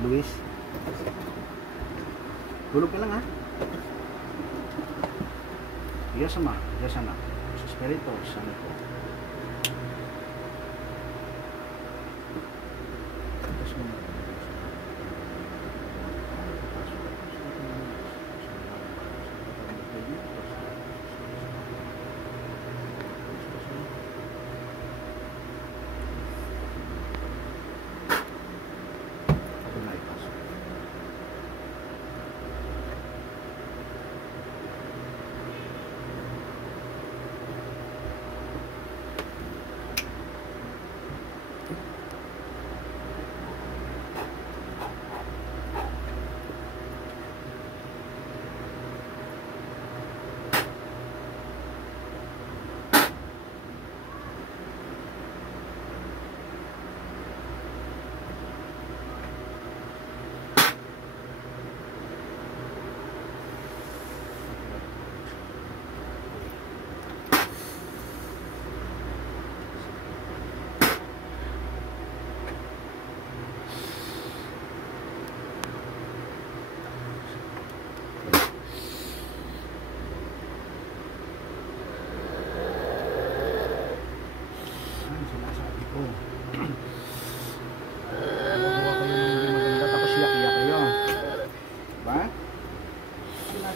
Luis. Tulog ka lang ha. Iya sama, iya sana. Sa Espiritu Santo.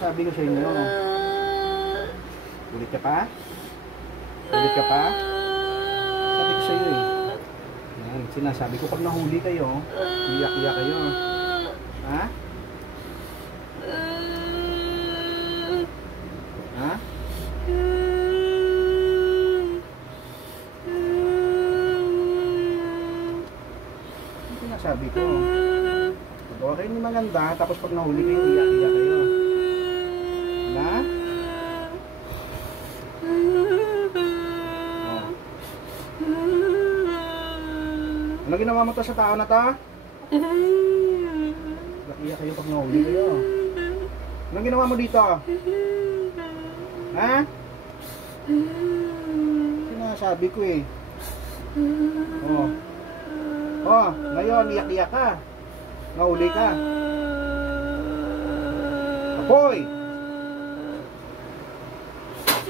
Sabi ko sa inyo, ulit ka pa? Ulit ka pa? Sabi ko sa iyo eh. Yan, sinasabi ko pag nahuli kayo, iyak-iyak kayo. Ha? Ha? Yung sinasabi ko. Pag okay ni maganda, tapos pag nahuli kayo, iyak-iyak kayo. Na? Oh. Ano ginawa mo to sa tao na to? Iyak kayo pag nahuli kayo. Anong ginawa mo dito? Ha? Sinasabi ko eh. Oh. Oh, ngayon iyak-iyak ka. Nahuli ka. Apoy!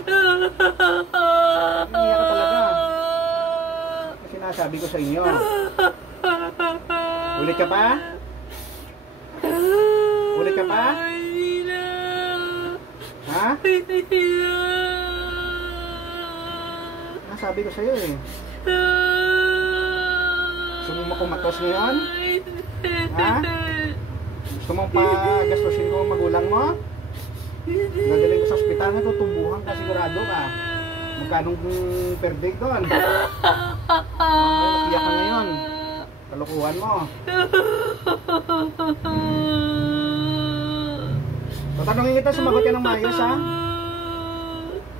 Iyak ka talaga. Kasi sinasabi ko sa inyo. Ulit ka pa? Ulit ka pa? Ha? Nasabi ko sa iyo eh. Gusto mo makumatos ngayon? Ha? Gusto mong pagastusin ko ang magulang mo? Nagaling ka sa ospital na tutumbuhan ka, sigurado ka. Magkanong per bag doon? Nakiyak ka ngayon. Kalukuhan mo. Tatanungin kita, sumagot ka ng mayos ha?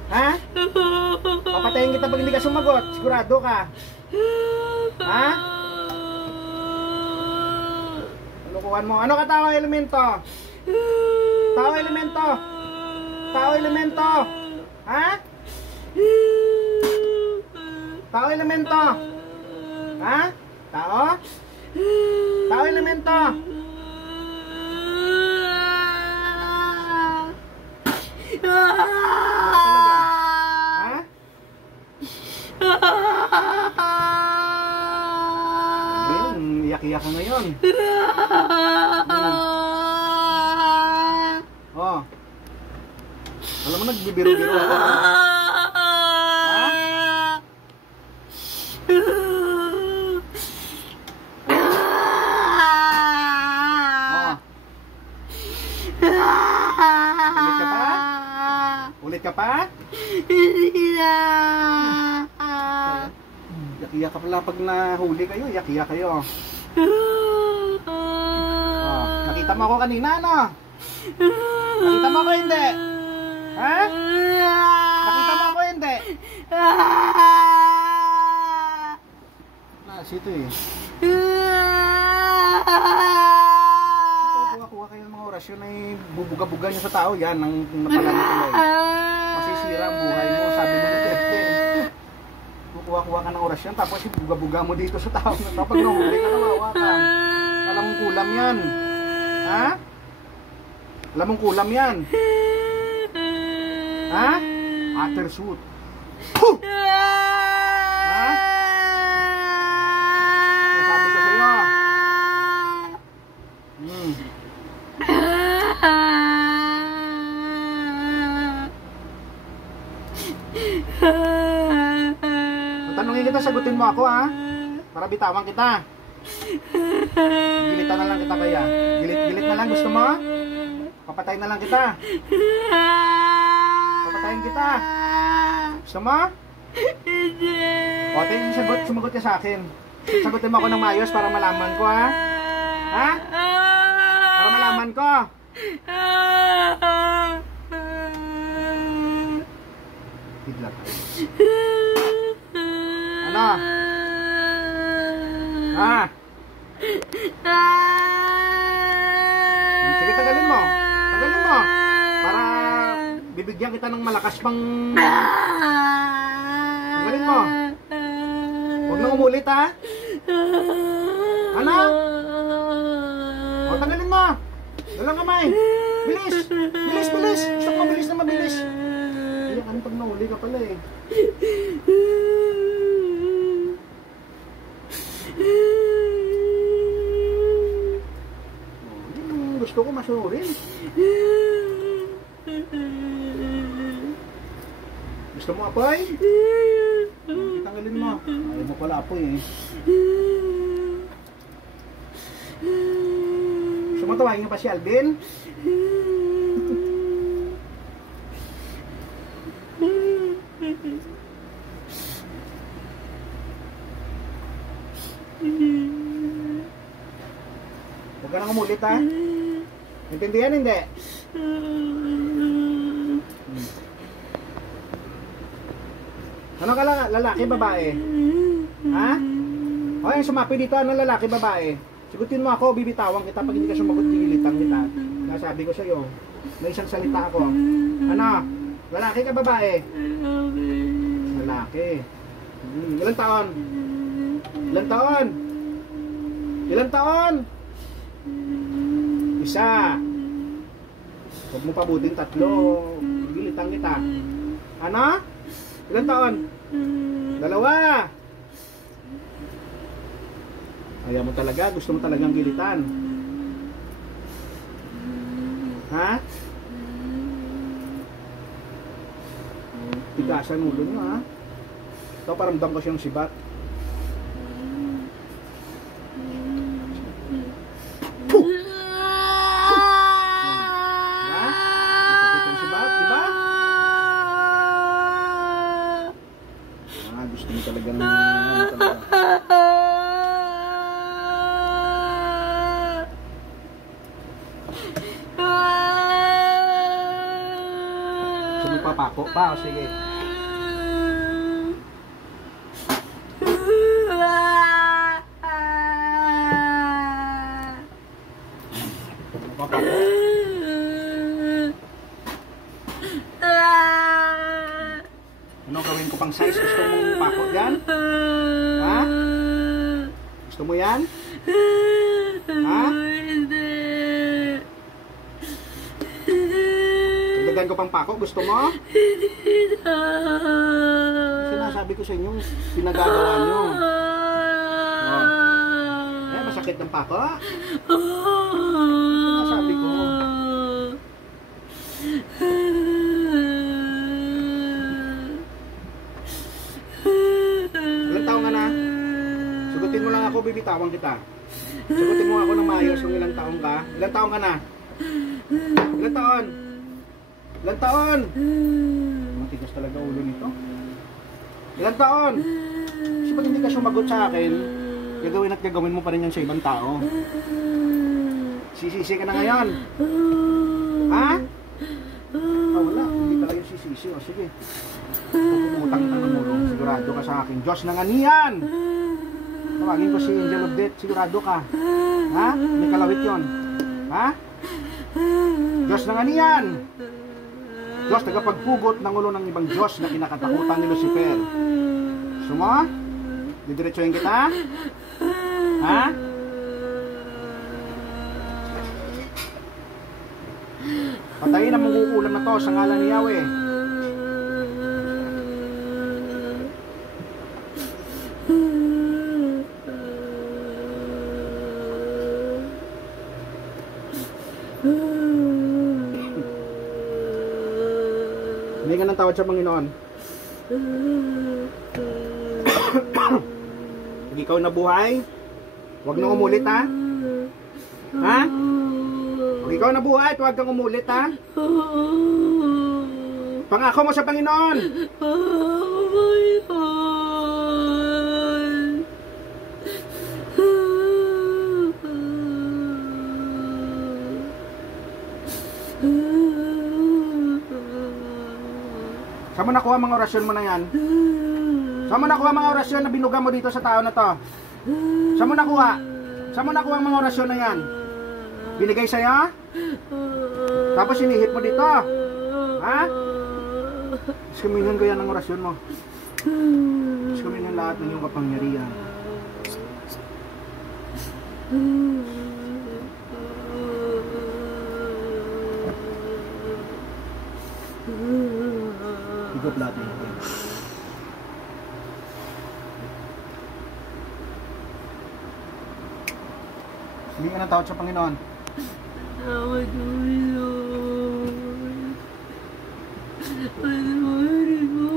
Ha? Papatayin kita pag hindi ka sumagot, sigurado ka. Ha? Kalukuhan mo. Ano ka tao elemento? Tao elemento? Tao elemento? Ha? Tao elemento? Ha? Tao? Tao elemento? Ha? Ngayon, iyak-iyak ko ngayon. Oh. Alam mo, nagbibiro-biro ako, ha? Ha? Oh. Ulit ka pa? Ulit ka pa? Iyak-iyak ka pala pag nahuli kayo, iyak-iyak kayo. Oh. Nakita mo ako kanina, no? Nakita mo ako hindi? Ha? Nakita mo ako hindi? Sito eh. Kuha kayo ng mga orasyon na bubuga-buga nyo sa tao. Yan, ang napalala tuloy. Masisira ang buhay mo. Sabi mo na Tete. Kuha ka ng orasyon tapos bubuga-buga mo dito sa tao. Kapag nahuli ka, kawawa ka. Alam mo kulam yan. Ha? Alam mong kulam yan. Ha? Attersuit. Huh! Ha? Nasabi ko sa'yo. Tanungin kita, sagutin mo ako ha. Para bitawan kita. Gilitan na lang kita kaya. Gilit na lang, gusto mo? Papatayin na lang kita. Papatayin kita. Gusto mo? O, sumagot ka sa akin. Sagutin mo ako ng maayos para malaman ko ha. Ha? Para malaman ko. Bigla tayo. Ano? Ha? Sige, tagalin mo. Tagalin mo. Para bibigyan kita ng malakas pang... Tagalin mo. Huwag na umulit ha. Ano? O, tagalin mo. Dalang kamay. Bilis. Bilis, bilis. Gusto ko mabilis na mabilis. Iyak ka pag nahuli ka pala eh. Gusto ko masunurin. Gusto mo apoy? Tanggalin mo. Ayaw mo pala apoy eh. Gusto mo tawagin pa si Alvin? Huwag ka nang umulit ha. Intindihan hindi? Ano ka lalaki, babae? Ha? O yung sumapi dito, ano lalaki, babae? Sigutin mo ako, bibitawan kita pag hindi ka sumagot, gigilitan kita. Nasabi ko sa'yo, may isang salita ako. Ano? Lalaki ka, babae? Lalaki. Ilang taon? Ilang taon? Ilang taon? Isa. Huwag mo pabuting 3. Gigilitan kita. Ano? Ilang taon? 2. Ayaw mo talaga, gusto mo talagang gilitan. Ha? Tigasan ulo nyo ha. Ito paramdam ko siyang sibat. Puh! Ha? Masakit ang sibat, diba? Gusto mo talagang papako pa, sige. Papako. Ano gawin ko pang size? Gusto mong pako dyan? Ha? Gusto mo yan? Ha? Dagdagan ko pang pako, gusto mo? Sinasabi ko sa inyo, pinagagawa nyo. Oh. Masakit ng pako? Sinasabi ko. Ilang taon ka na? Sugutin mo lang ako, bibitawan kita. Sugutin mo ako ng maayos kung ilang taon ka. Ilang taon ka na? Ilang taon? Ilang taon? Matigas talaga ulo nito. Ilang taon? Kasi pag hindi ka sumagot sa akin, gagawin at gagawin mo pa rin yan sa ibang tao. Sisisi ka na ngayon. Ha? Wala, hindi talaga yung sisisi. O sige, puputang ka ng ulo. Sigurado ka sa akin. Diyos ng aniyan! Tawagin ko si Angel of Death. Sigurado ka. Ha? May kalawit yun. Ha? Diyos ng aniyan! Diyos, tagapagpugot ng ulo ng ibang Diyos na kinakatakutan ni Lucifer. Suma? Didiretsuhin kita? Ha? Patayin ang mangkukulam na to sa ngalan ni Yahweh. Hindi ka ng tawad sa Panginoon. Pag ikaw nabuhay, huwag nang umulit, ha? Ha? Pag ikaw nabuhay, huwag kang umulit, ha? Pangako mo sa Panginoon. Saan mo nakuha mga orasyon mo na yan? Saan mo nakuha mga orasyon na binuga mo dito sa tao na to? Saan mo nakuha? Saan mo nakuha ang mga orasyon na yan? Binigay sa'yo? Tapos sinihit mo dito? Ha? Iskamingan ko yan ang orasyon mo. Iskamingan lahat ng iyong kapangyarihan. Higop lahat ng iyong. Hindi ka ng tawad sa Panginoon. Tawad mo, Lord. Panawarin mo.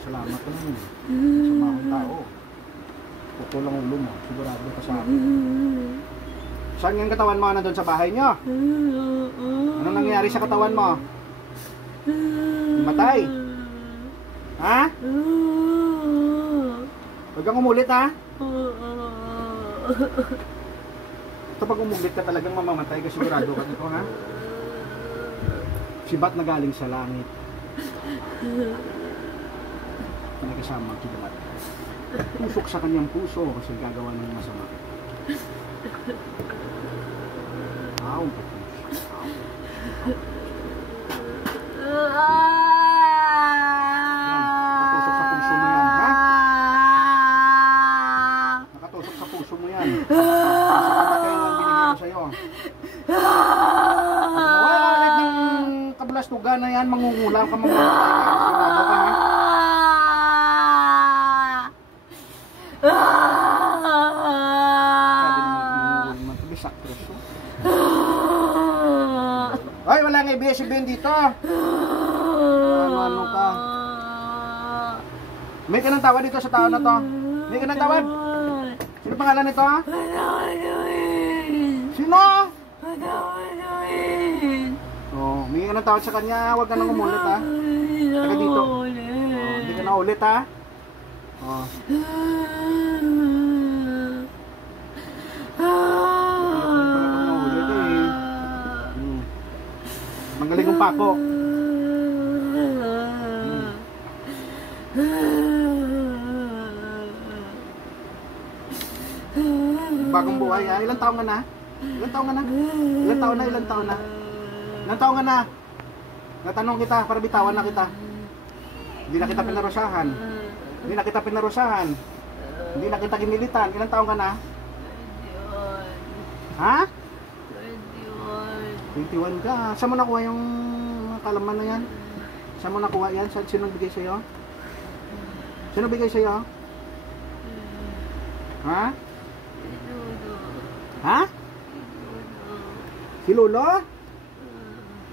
Salamat naman. Sama akong tao. Pukul ang ulo mo. Sigurado ka sa akin. Saan yung katawan mo? Nandun sa bahay nyo? Anong nangyari sa katawan mo? Matay? Ha? Huwag kang umulit, ha? Ito pag umulit ka talagang mamamatay ka, sigurado ka nito, ha? Sibat na galing sa langit. Nagkasama ang sibat. Pusok sa kanyang puso kasi gagawa ng masama. Aw, nakatusok sa puso mo yan, ha? Nakatusok sa puso mo yan. Wala ng kablastugan na yan, mangungulam ka, mangungulam ka. Sigurado ka, ha? Sabi naman, mangungulam ka, bisakros. Ay, wala nga ibig-sabihin dito. Ano ka? May ka ng tawad dito sa tao na to? May ka ng tawad? Sino pangalan nito? Sino? Oh, may ka ng tawad sa kanya, huwag ka nang umulit, ha? Taga dito. Oh, hindi ka na ulit, ha? Oh. Magaling kong pako. Bagong buhay, ha? Ilang taon ka na? Ilang taon ka na? Ilang taon na? Ilang taon na? Ilang taon ka na? Natanong kita para bitawan na kita. Hindi na kita pinarusahan. Hindi na kita pinarusahan. Hindi na kita ginilitan. Ilang taon ka na? 21. Ha? 21. 21 ka. Saan mo nakuha yung mga kalaman na yan? Saan mo nakuha yan? Sino bigay sa'yo? Sino bigay sa'yo? Ha? Ha? Si Lolo?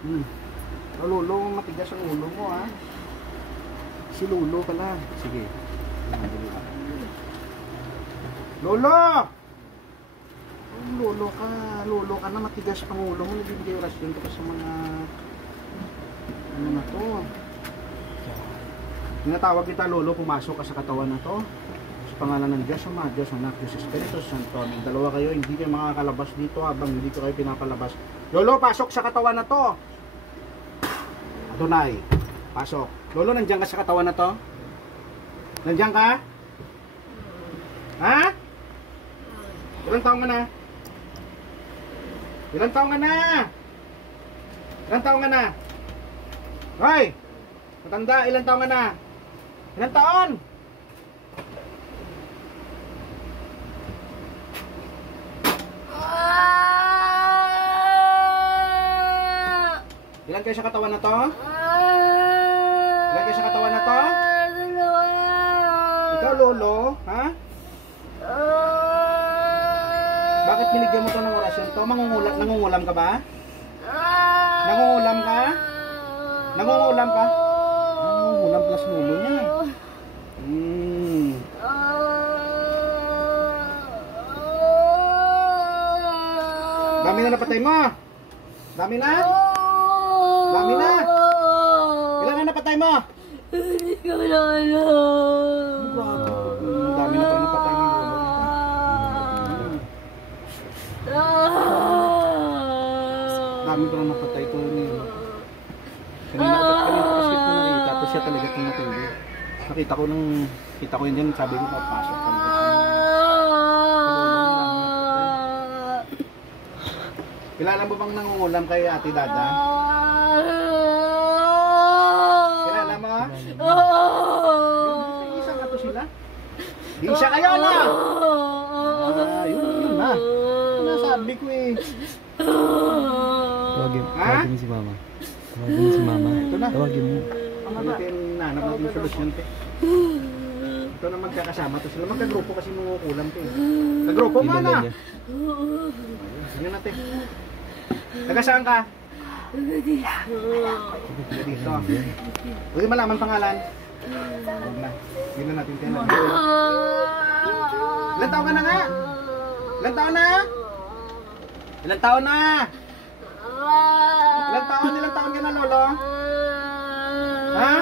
Si Lolo, matigas ang ulo mo, ha? Si Lolo ka lang. Sige. Lolo! Lolo ka na, matigas ang ulo mo. Nagbibigay orasyon ka pa sa mga ano na to. Tinatawag kita, Lolo, pumasok ka sa katawan na to. Sa pangalan ng Diyos Ama, Diyos Anak, Diyos Espiritu Santo. Ang dalawa kayo, hindi kayo makakalabas dito habang hindi ko kayo pinapalabas. Lolo, pasok sa katawan na to. Adonai, pasok. Lolo, nandiyan ka sa katawan na to? Nandiyan ka? Ha? Ilang taong ka na? Ilang taong ka na? Ilang taong ka na? Hoy! Matanda, ilang taong ka na? Ilang taon? Ilan kayo sa katawan na to? Ilan kayo sa katawan na to? Ikaw, Lolo? Ha? Bakit binigyan mo to ng orasyon to? Nangungulam ka ba? Nangungulam ka? Nangungulam ka? Nangungulam plus nulo niya. Dami na napatay mo? Dami na? Dami na? Ilan na napatay mo? Hindi ko na alam. Dami na pang napatay mo. Dami ko na napatay ko niyo. Kanina ko kasi ito nakita. Tapos siya talaga itong matindi. Nakita ko yun dyan. Sabi ko papasok ka. Kilala mo bang nangungulam kay Ate Dada? Kilala mo? Isa nga to sila. Isa kayo na! Yun na. Nasabi ko eh. Tawagin mo si Mama. Tawagin mo si Mama. Ito na. Tawagin mo. Natin nanap natin yung solusyon te. Ito na magkakasama to sila. Magkagrupo kasi nangungulam te. Kagrupo mo na! Yun natin. Taga saan ka? Taga dito. Pwede malaman pangalan? Huwag na. Hindi na natin tinan. Ilan taon ka na nga? Ilan taon na? Ilan taon na? Ilan taon ka na, Lolo? Ha?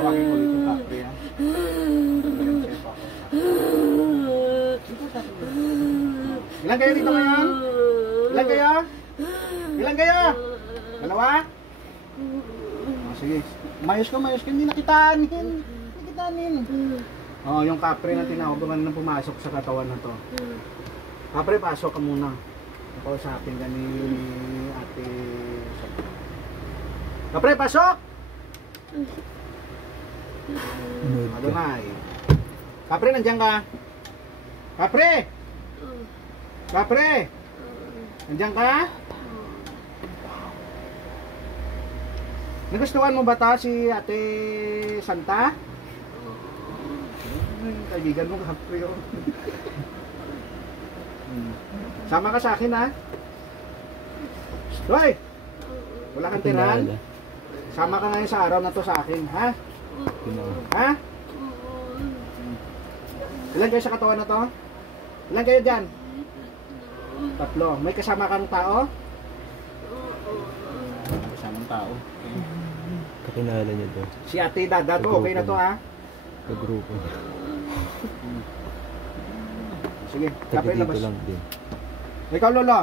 Tawagin ko dito kapre ha. Ilan kayo dito ngayon? Ilan kayo? Ilan kayo? Dalawa? Oh, sige. Mayos ka. Hindi nakitaanin. Oh, yung kapre na tinawag naman nang pumasok sa katawan na to. Kapre, pasok ka muna. Nakausapin ka ni Ate. Kapre, pasok! Adonai. Kapre, nandiyan ka? Kapre! Kapre! Nandiyan ka? Nagustuhan mo ba ta si Ate Santa? Kaibigan mo kapre yun. Sama ka sa akin ha? Hoy! Wala kang tirahan? Sama ka ngayon sa araw na to sa akin, ha? Ha? Ilan kayo sa katawan na to? Ilan kayo dyan? 3. May kasama kang tao? Kasamang tao. Kakilala niya to. Si Ate Dada to, okay na to ha? Kagrupo. Sige, Taga kapre dito labas. lang din. Ikaw, Lolo.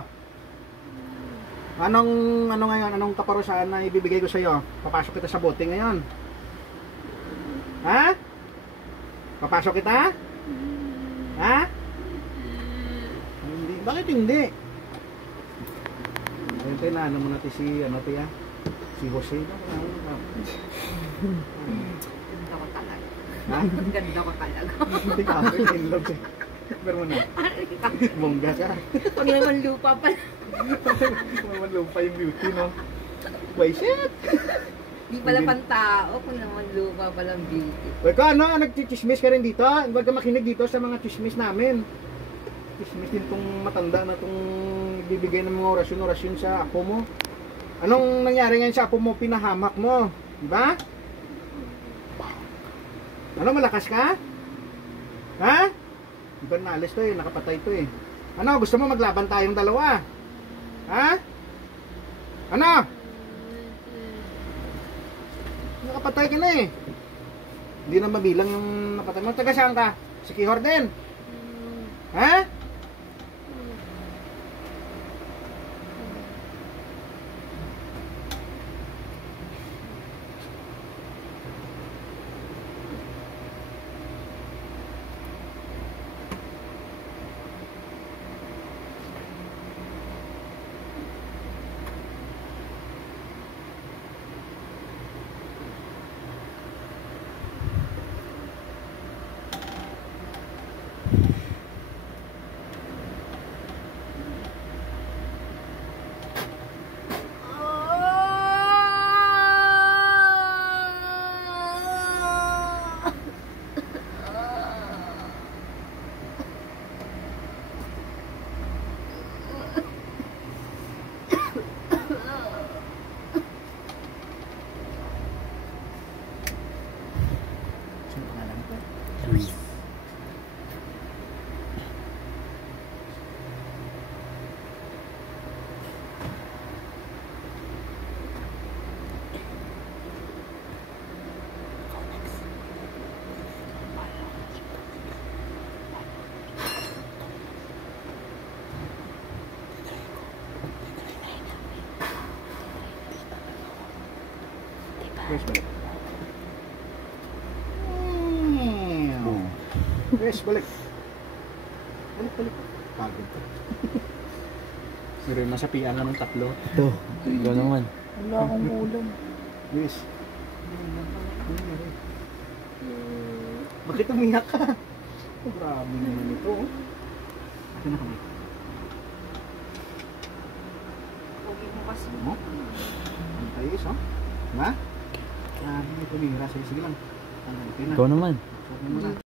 Anong kaparusahan na ibibigay ko sa iyo? Papasok kita sa bote ngayon. Ha? Papasok kita? Ha? Hindi. Bakit hindi? Ayun tayo na, ano mo natin si, si Jose. Ganda ko talaga. Ha? Ganda ko talaga. Hindi ka, in love eh. Pero mo na, bongga ka. Pag naman lupa pala. Naman lupa yung beauty, no? Why shit? Di pala pantao kung naman lupa palang beauty. Huwag ka, ano? Nagchichismis ka rin dito? Huwag ka makinig dito sa mga chismis namin. Chismis din tong matanda na tong bibigay ng mga orasyon sa apo mo. Anong nangyari ngayon sa apo mo? Pinahamak mo. Diba? Ano, malakas ka? Ha? Diba naalis to eh, nakapatay to eh. Ano, gusto mo maglaban tayong dalawa? Ha? Ano? Nakapatay ka na eh. Hindi na mabilang yung napatay mo. Taga saan ka? Si Kihor din? Ha? Chris, balik. Chris, balik. Balik. Pagod ka. Pero masapian ka ng tatlo. Ito. Ikaw naman. Wala akong ulam. Chris. Bakit umiyak ka? Oh, grabe naman ito. Akin na kami. Pogi mo kasi. Mo? Ang tayo, oh. Diba? Grabe ito, bihira. Sige lang. Okay na. Ikaw naman. Sabi mo na.